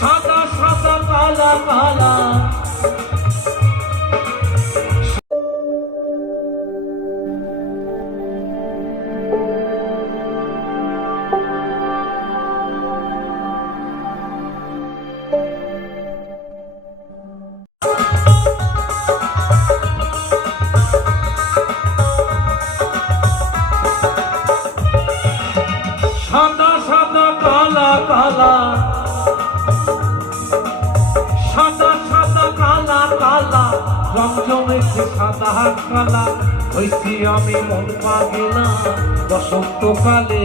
সাদা সাদা কালা কালা সাদা সাদা কালা কালা রং জমেছে সাদা কালা হইছি আমি মন পাগেলা বসন্তকালে।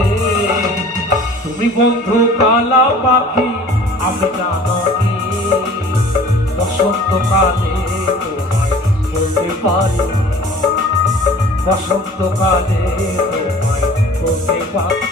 তুমি বন্ধু কালা পাখি, আমি জানো বসন্তকালে তোমায় বলতে পারি বসন্তকালে তোমায় বলতে পারি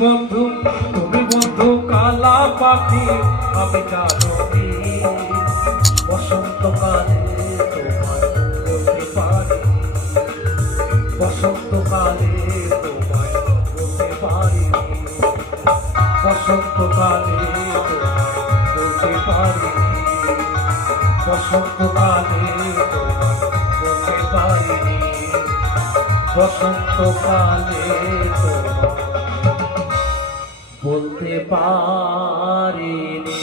বন্ধু, তুমি বন্ধু, কালা পাখি, আমি জানো বসন্তকালে তোমার বলতে পারি বসন্তকালে তোমায় বলতে পারি বসন্তকালে তোমায় বলতে পারি বসন্তকালে তোমায় বলতে পারিনি বসন্তকালে তোমায় বলতে পারিনি।